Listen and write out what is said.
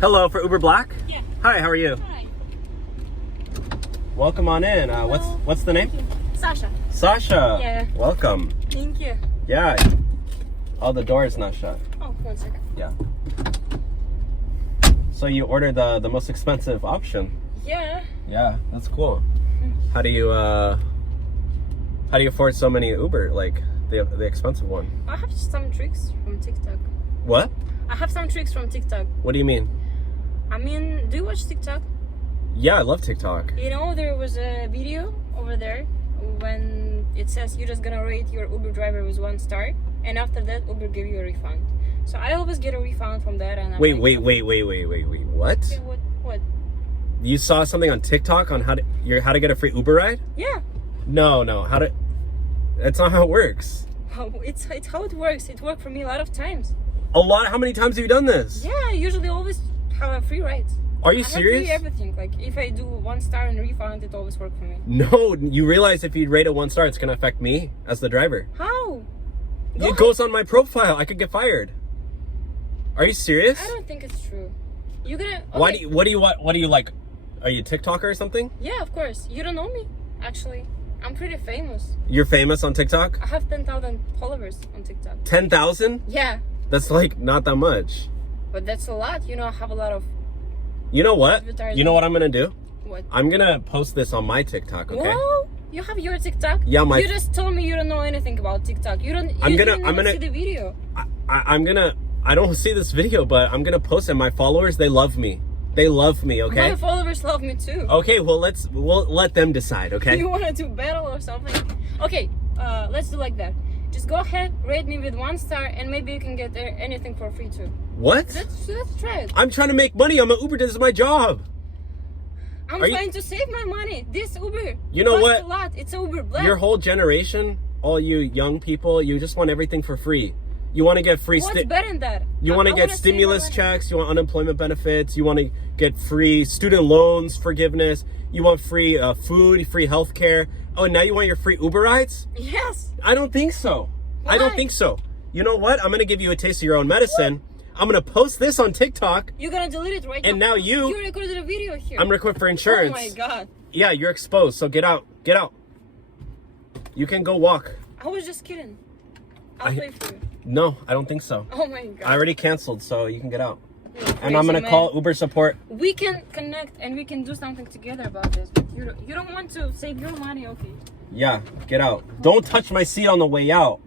Hello, for Uber Black? Yeah. Hi, how are you? Hi. Welcome on in. What's the name? Sasha. Sasha. Yeah. Welcome. Thank you. Yeah. Oh, the door is not shut. Oh, 1 second. Yeah. So you ordered the most expensive option. Yeah. Yeah, that's cool. How do you afford so many Uber, like the expensive one? I have some tricks from TikTok. What? I have some tricks from TikTok. What do you mean? I mean, do you watch TikTok? Yeah, I love TikTok. You know, there was a video over there when it says you're just gonna rate your Uber driver with 1 star, and after that Uber give you a refund. So I always get a refund from that. And I'm Wait, like, what? okay, what? You saw something on TikTok on how to get a free Uber ride? Yeah. No, that's not how it works. Oh, it's how it works. It worked for me a lot of times. A lot? How many times have you done this? Yeah, I usually always have a free ride. Are you I serious? have free everything. Like if I do 1 star and refund, it always works for me. No, you realize if you rate it 1 star, it's gonna affect me as the driver. How? It goes on my profile. I could get fired. Are you serious? I don't think it's true. You're gonna. Okay. What do you like? Are you a TikToker or something? Yeah, of course. You don't know me, actually. I'm pretty famous. You're famous on TikTok? I have 10,000 followers on TikTok. 10,000? Yeah, That's like not that much. but that's a lot. You know, I have a lot of. You know what? Advertising. You know what I'm gonna do? What? I'm gonna post this on my TikTok, okay? Whoa! You have your TikTok? Yeah, You just told me you don't know anything about TikTok. You don't. I'm You gonna- didn't I'm even gonna- see the video. I don't see this video, but I'm gonna post it. My followers, they love me. They love me, okay? My followers love me too. Okay, well we'll let them decide, okay? You want to do battle or something? Okay, let's do like that. Just go ahead, rate me with 1 star, and maybe you can get anything for free too. What? Let's try it. I'm trying to make money. I'm an Uber. This is my job. I'm trying to save my money. This Uber. You know costs what? A lot. It's Uber Black. Your whole generation, all you young people, you just want everything for free. You want to get free. What's better than that? You want to get stimulus checks. You want unemployment benefits. You want to get free student loans forgiveness. You want free food, free healthcare. Oh, and now you want your free Uber rides? Yes. I don't think so. Why? I don't think so. You know what? I'm gonna give you a taste of your own medicine. I'm gonna post this on TikTok. You're gonna delete it right now. And now you recorded a video here. I'm recording for insurance. Oh my god. Yeah, you're exposed. So get out. Get out. You can go walk. I was just kidding. I'll pay for you. No, I don't think so. Oh my god. I already canceled, so you can get out. You're And I'm gonna crazy, call man. Uber support. We can connect and we can do something together about this. But you don't want to save your money, okay? Yeah, get out. Don't touch my seat on the way out.